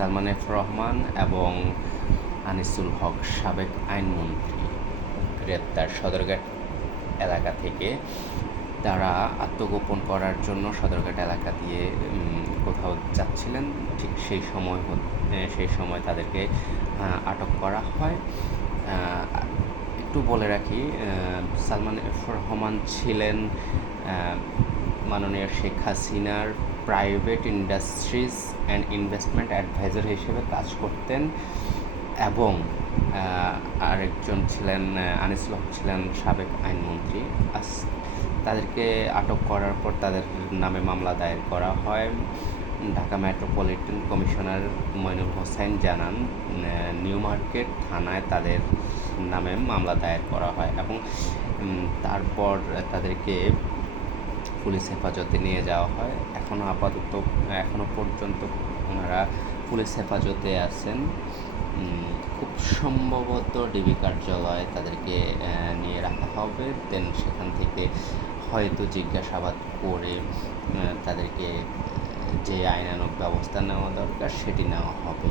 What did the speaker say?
Salman F Rahman এবং আনিসুল হক সাবেক আইনমন্ত্রী গ্রেপ্তার সদরঘাট এলাকা থেকে। তারা আত্মগোপন করার জন্য সদরঘাট এলাকা দিয়ে কোথাও যাচ্ছিলেন, ঠিক সেই সময় তাদেরকে আটক করা হয়। একটু বলে রাখি, সালমান এফ রহমান ছিলেন মাননীয় শেখ হাসিনার private industries and investment adviser হিসেবে কাজ করতেন, এবং আরেকজন ছিলেন আনিসুল হক, ছিলেন সাবেক আইনমন্ত্রী। তাদেরকে আটক করার পর তাদের নামে মামলা দায়ের করা হয়। ঢাকা মেট্রোপলিটন কমিশনার মইনুল হোসেন জানান, নিউ মার্কেট থানায় তাদের নামে মামলা দায়ের করা হয় এবং তারপর তাদেরকে পুলিশ হেফাজতে নিয়ে যাওয়া হয়। এখনও পর্যন্ত ওনারা পুলিশ হেফাজতে আছেন। খুব সম্ভবত ডিবি কার্যালয়ে তাদেরকে নিয়ে রাখা হবে, দেন সেখান থেকে হয়তো জিজ্ঞাসাবাদ করে তাদেরকে যে আইনানুগ ব্যবস্থা নেওয়া দরকার সেটি নেওয়া হবে।